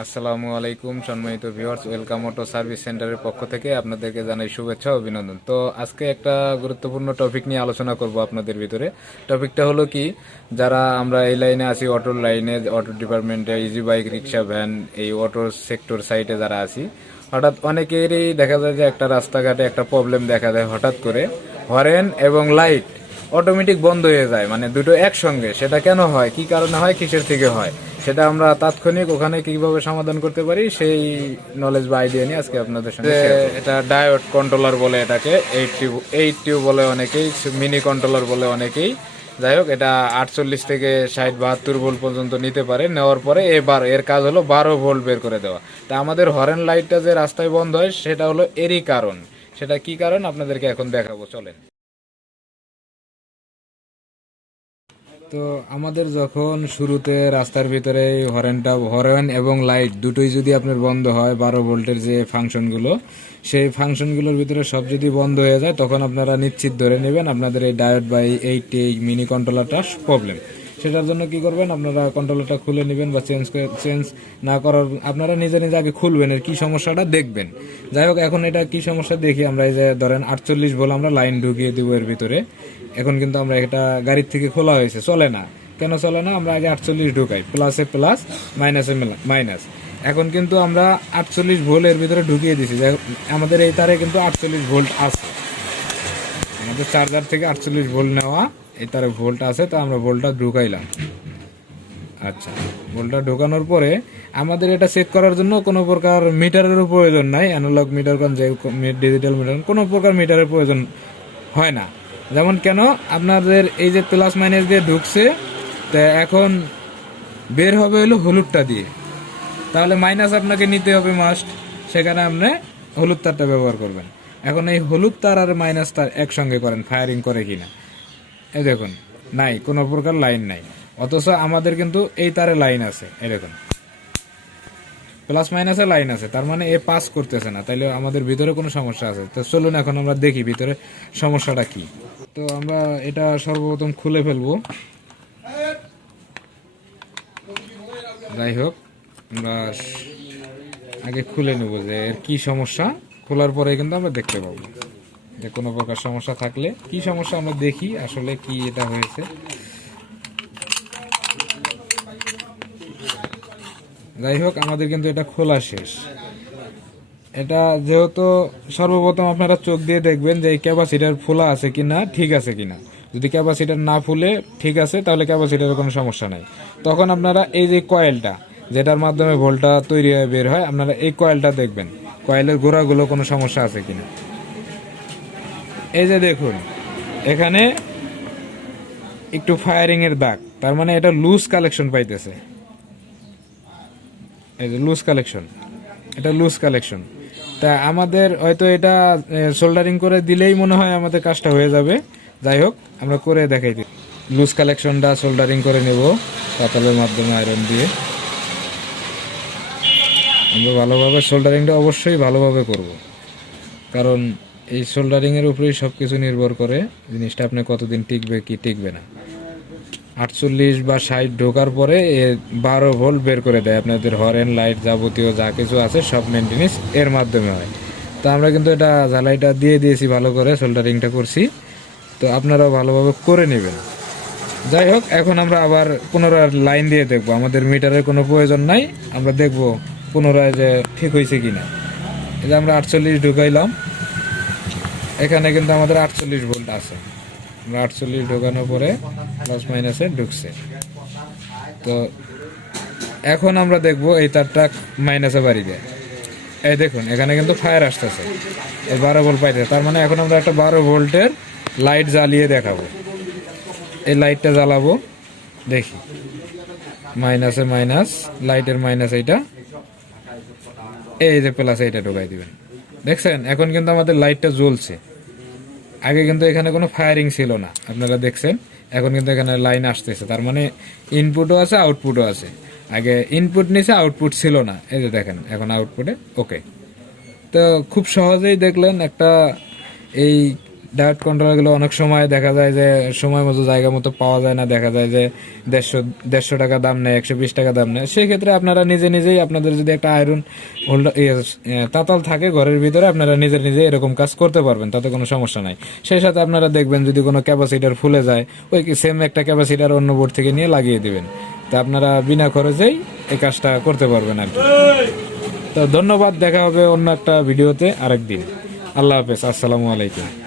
আসসালামু আলাইকুম সম্মানিত ভিউয়ার্স, ওয়েলকাম অটো সার্ভিস সেন্টারের পক্ষ থেকে আপনাদেরকে জানাই শুভেচ্ছা ও অভিনন্দন। তো আজকে একটা গুরুত্বপূর্ণ টপিক নিয়ে আলোচনা করব আপনাদের ভিতরে। টপিকটা হলো কি, যারা আমরা এই লাইনে আছি, অটোর লাইনে, অটো ডিপার্টমেন্টে, ইজি বাইক, রিক্সা, ভ্যান, এই অটো সেক্টর সাইটে যারা আছি, হঠাৎ অনেকেরই দেখা যায় যে একটা রাস্তাঘাটে একটা প্রবলেম দেখা দেয়। হঠাৎ করে হরেন এবং লাইট অটোমেটিক বন্ধ হয়ে যায়, মানে দুটো একসঙ্গে। সেটা কেন হয়, কি কারণে হয়, কিসের থেকে হয়, সেটা আমরা তাৎক্ষণিক ওখানে কিভাবে সমাধান করতে পারি সেই নলেজ বা আইডিয়া নিয়ে আজকে আপনাদের সঙ্গে share করব। এটা ডায়োড কন্ট্রোলার বলে, এটাকে এইট টিউব বলে অনেকেই, মিনি কন্ট্রোলার বলে অনেকেই। যাই হোক, এটা 48 থেকে 60-72 ভোল্ট পর্যন্ত নিতে পারে। নেওয়ার পরে এর কাজ হলো 12 ভোল্ট বের করে দেওয়া। তা আমাদের হরেন লাইটটা যে রাস্তায় বন্ধ হয়, সেটা হলো এরই কারণ। সেটা কি কারণ আপনাদেরকে এখন দেখাবো, চলেন। তো আমাদের যখন শুরুতে রাস্তার ভিতরে হরেন এবং লাইট দুটোই যদি আপনার বন্ধ হয়, 12 ভোল্টের যে ফাংশনগুলো, সেই ফাংশনগুলোর ভিতরে সব যদি বন্ধ হয়ে যায়, তখন আপনারা নিশ্চিত ধরে নেবেন আপনাদের এই ডায়োড বা এই মিনি কন্ট্রোলারটা প্রবলেম। সেটার জন্য কি করবেন, আপনারা কন্ট্রোলারটা খুলে নেবেন বা চেঞ্জ না করার, আপনারা নিজে নিজে আগে খুলবেন, এর কি সমস্যাটা দেখবেন। যাই হোক, এখন এটা কি সমস্যা দেখি আমরা। এই যে ধরেন 48 ভোল্ট আমরা লাইন ঢুকিয়ে দিব এর ভিতরে। এখন কিন্তু আমরা এটা গাড়ির থেকে খোলা হয়েছে, চলে না। কেন চলে না? আমরা আগে 48 ঢুকাই, প্লাসে প্লাস, মাইনাসে মাইনাস। এখন কিন্তু আমরা 48 ভোল্ট এর ভিতরে ঢুকিয়ে দিছি। আমাদের এই তারে কিন্তু 48 ভোল্ট আছে, আমাদের চার্জার থেকে 48 ভোল্ট নেওয়া এই তারে ভোল্ট আছে। তো আমরা ভোল্টটা ঢুকাইলাম। আচ্ছা, ভোল্টটা ঢোকানোর পরে আমাদের এটা চেক করার জন্য কোনো প্রকার মিটারেরও প্রয়োজন নাই। অ্যানালগ মিটার কোন যে ডিজিটাল মিটার, কোনো প্রকার মিটারের প্রয়োজন হয় না। যেমন কেন, আপনাদের এই যে প্লাস মাইনাস দিয়ে ঢুকছে, তা এখন বের হবে হলো হলুদটা দিয়ে, তাহলে মাইনাস আপনাকে নিতে হবে মাস্ট। সেখানে আপনি হলুদ তারটা ব্যবহার করবেন। এখন এই হলুদ তার আর মাইনাস তার একসঙ্গে করেন, ফায়ারিং করে কিনা। এই দেখুন, নাই, কোনো প্রকার লাইন নাই। অথচ আমাদের কিন্তু এই তারে লাইন আছে, এই দেখুন, প্লাস মাইনাসে লাইন আছে, তার মানে এ পাস করতেছে না। তাইলে আমাদের ভিতরে কোনো সমস্যা আছে। তো চলুন এখন আমরা দেখি ভিতরে সমস্যাটা কি। তো আমরা এটা সর্বপ্রথম খুলে ফেলবো। যাই হোক, আমরা আগে খুলে নেব যে এর কি সমস্যা। খোলার পরে কিন্তু আমরা দেখতে পাবো যে কোনো প্রকার সমস্যা থাকলে কি সমস্যা, আমরা দেখি আসলে কি এটা হয়েছে। যাই হোক, আমাদের কিন্তু এটা খোলা শেষ। এটা যেহেতু সর্বপ্রথম আপনারা চোখ দিয়ে দেখবেন যে এই ক্যাপাসিটার খোলা আছে কিনা, ঠিক আছে কিনা। যদি ক্যাপাসিটার না ফুলে ঠিক আছে, তাহলে ক্যাপাসিটারের কোনো সমস্যা নাই। তখন আপনারা এই যে কয়েলটা, যেটার মাধ্যমে ভোল্টটা তৈরি হয়ে বের হয়, আপনারা এই কয়েলটা দেখবেন, কয়েলের গোড়াগুলো কোনো সমস্যা আছে কিনা। এই যে দেখুন, এখানে একটু ফায়ারিং এর দাগ, তার মানে এটা লুজ কালেকশন পাইতেছে। এই যে লুজ কালেকশন, এটা লুজ কালেকশন। তা আমাদের হয়তো এটা সোল্ডারিং করে দিলেই মনে হয় আমাদের কাজটা হয়ে যাবে। যাই হোক, আমরা করে দেখাই দিই। লুজ কালেকশনটা সোল্ডারিং করে নেব পাতালের মাধ্যমে, আয়রন দিয়ে। আমরা ভালোভাবে সোল্ডারিংটা অবশ্যই ভালোভাবে করব, কারণ এই সোল্ডারিংয়ের উপরেই সব কিছু নির্ভর করে জিনিসটা আপনি কতদিন টিকবে কি টিকবে না। 48 বা 60 ঢোকার পরে 12 ভোল্ট বের করে দেয়। আপনাদের হরেন, লাইট, যাবতীয় যা কিছু আছে সব মেনটেনেন্স এর মাধ্যমে হয়। তো আমরা কিন্তু এটা জ্বালাইটা দিয়ে দিয়েছি, ভালো করে সোল্ডারিংটা করছি। তো আপনারাও ভালোভাবে করে নেবেন। যাই হোক, এখন আমরা আবার পুনরায় লাইন দিয়ে দেখবো। আমাদের মিটারের কোনো প্রয়োজন নাই, আমরা দেখবো পুনরায় যে ঠিক হয়েছে কিনা। এই যে আমরা 48 ঢুকাইলাম, এখানে কিন্তু আমাদের 48 ভোল্ট আছে। আমরা 48 ঢোকানোর পরে প্লাস মাইনাসে ঢুকছে। তো এখন আমরা দেখবো এই তারটা মাইনাসে বাড়ি দেয়। এই দেখুন, এখানে কিন্তু ফায়ার আসতেছে, এই 12 ভোল্ট পাইতেছে। তার মানে এখন আমরা একটা 12 ভোল্টের লাইট জ্বালিয়ে দেখাবো। এই লাইটটা জ্বালাবো, দেখি মাইনাসে মাইনাস, লাইটের মাইনাস এইটা, এই যে প্লাস এইটা ঢোকাই দিবেন। দেখছেন, এখন কিন্তু আমাদের লাইটটা জ্বলছে। আগে কিন্তু এখানে কোনো ফায়ারিং ছিল না, আপনারা দেখছেন। এখন কিন্তু এখানে লাইন আসতেছে, তার মানে ইনপুটও আছে, আউটপুটও আছে। আগে ইনপুট নিচে, আউটপুট ছিল না। এই যে দেখেন, এখন আউটপুটে ওকে। তো খুব সহজেই দেখলেন একটা এই ডায়োড কন্ট্রোলারগুলো অনেক সময় দেখা যায় যে সময় মতো জায়গা মতো পাওয়া যায় না, দেখা যায় যে 150 টাকা দাম নেয়, 120 টাকা দাম নেয়। সেই ক্ষেত্রে আপনারা নিজেই আপনাদের যদি একটা আয়রন হোল্ডার তাতাল থাকে ঘরের ভিতরে, আপনারা নিজে এরকম কাজ করতে পারবেন, তাতে কোনো সমস্যা নাই। সেই সাথে আপনারা দেখবেন যদি কোনো ক্যাপাসিটার ফুলে যায়, ওই সেম একটা ক্যাপাসিটার অন্য বোর্ড থেকে নিয়ে লাগিয়ে দিবেন, তা আপনারা বিনা খরচেই এই কাজটা করতে পারবেন আর কি। তো ধন্যবাদ, দেখা হবে অন্য একটা ভিডিওতে আরেকদিন। আল্লাহ হাফেজ, আসসালামু আলাইকুম।